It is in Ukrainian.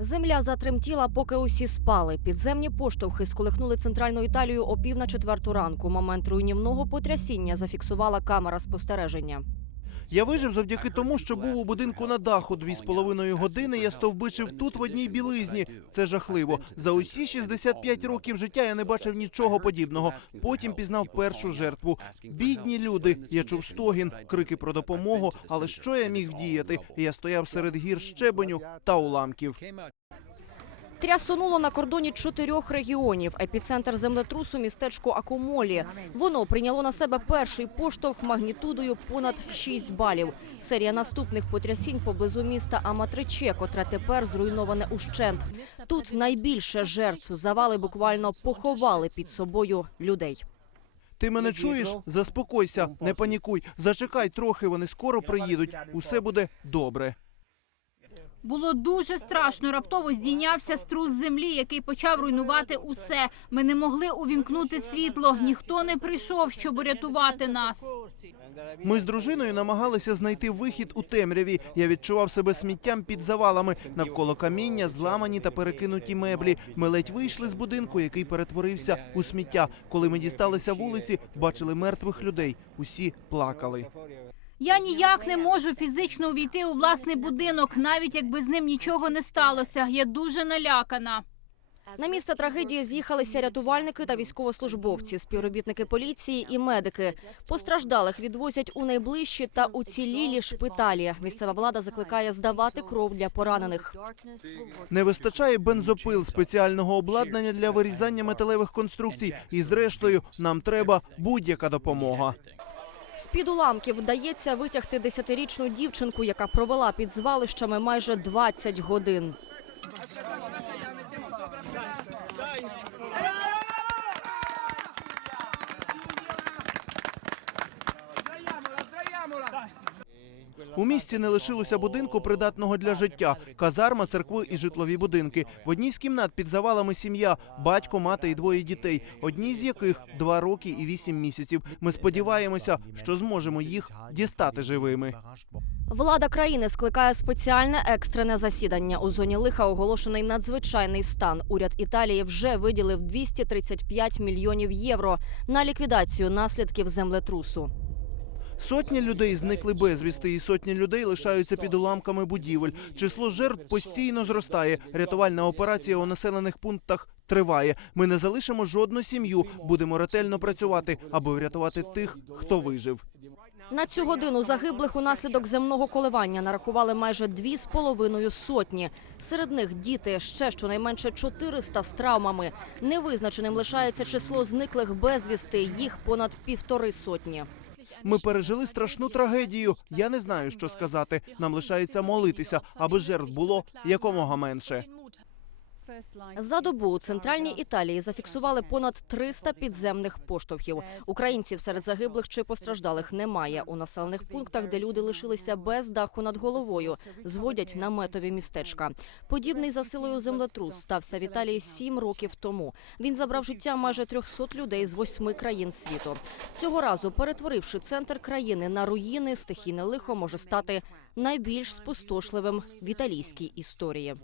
Земля затремтіла, поки усі спали. Підземні поштовхи сколихнули центральну Італію о пів на четверту ранку. Момент руйнівного потрясіння зафіксувала камера спостереження. Я вижив завдяки тому, що був у будинку на даху дві з половиною години. Я стовбичив тут в одній білизні. Це жахливо. За усі 65 років життя я не бачив нічого подібного. Потім пізнав першу жертву. Бідні люди. Я чув стогін, крики про допомогу. Але що я міг вдіяти? Я стояв серед гір щебеню та уламків. Трясонуло на кордоні чотирьох регіонів. Епіцентр землетрусу містечко Акумолі. Воно прийняло на себе перший поштовх магнітудою понад 6 балів. Серія наступних потрясінь поблизу міста Аматриче, котре тепер зруйноване ущент. Тут найбільше жертв завали буквально поховали під собою людей. Ти мене чуєш? Заспокойся, не панікуй. Зачекай трохи. Вони скоро приїдуть. Усе буде добре. Було дуже страшно. Раптово здійнявся струс землі, який почав руйнувати усе. Ми не могли увімкнути світло. Ніхто не прийшов, щоб урятувати нас. Ми з дружиною намагалися знайти вихід у темряві. Я відчував себе сміттям під завалами. Навколо каміння, зламані та перекинуті меблі. Ми ледь вийшли з будинку, який перетворився у сміття. Коли ми дісталися вулиці, бачили мертвих людей. Усі плакали. Я ніяк не можу фізично увійти у власний будинок, навіть якби з ним нічого не сталося. Я дуже налякана. На місце трагедії з'їхалися рятувальники та військовослужбовці, співробітники поліції і медики. Постраждалих відвозять у найближчі та уцілілі шпиталі. Місцева влада закликає здавати кров для поранених. Не вистачає бензопил, спеціального обладнання для вирізання металевих конструкцій. І зрештою, нам треба будь-яка допомога. З під уламків вдається витягти десятирічну дівчинку, яка провела під звалищами майже 20 годин. У місті не лишилося будинку придатного для життя, казарма, церкви і житлові будинки. В одній з кімнат під завалами сім'я, батько, мати і двоє дітей. Одній з яких два роки і вісім місяців. Ми сподіваємося, що зможемо їх дістати живими. Влада країни скликає спеціальне екстрене засідання. У зоні лиха оголошений надзвичайний стан. Уряд Італії вже виділив 235 мільйонів євро на ліквідацію наслідків землетрусу. Сотні людей зникли безвісти, і сотні людей лишаються під уламками будівель. Число жертв постійно зростає. Рятувальна операція у населених пунктах триває. Ми не залишимо жодну сім'ю. Будемо ретельно працювати, аби врятувати тих, хто вижив. На цю годину загиблих унаслідок земного коливання нарахували майже дві з половиною сотні. Серед них діти ще щонайменше 400 з травмами. Невизначеним лишається число зниклих безвісти. Їх понад півтори сотні. Ми пережили страшну трагедію. Я не знаю, що сказати. Нам лишається молитися, аби жертв було якомога менше. За добу у центральній Італії зафіксували понад 300 підземних поштовхів. Українців серед загиблих чи постраждалих немає. У населених пунктах, де люди лишилися без даху над головою, зводять наметові містечка. Подібний за силою землетрус стався в Італії сім років тому. Він забрав життя майже 300 людей з восьми країн світу. Цього разу, перетворивши центр країни на руїни, стихійне лихо може стати найбільш спустошливим в італійській історії.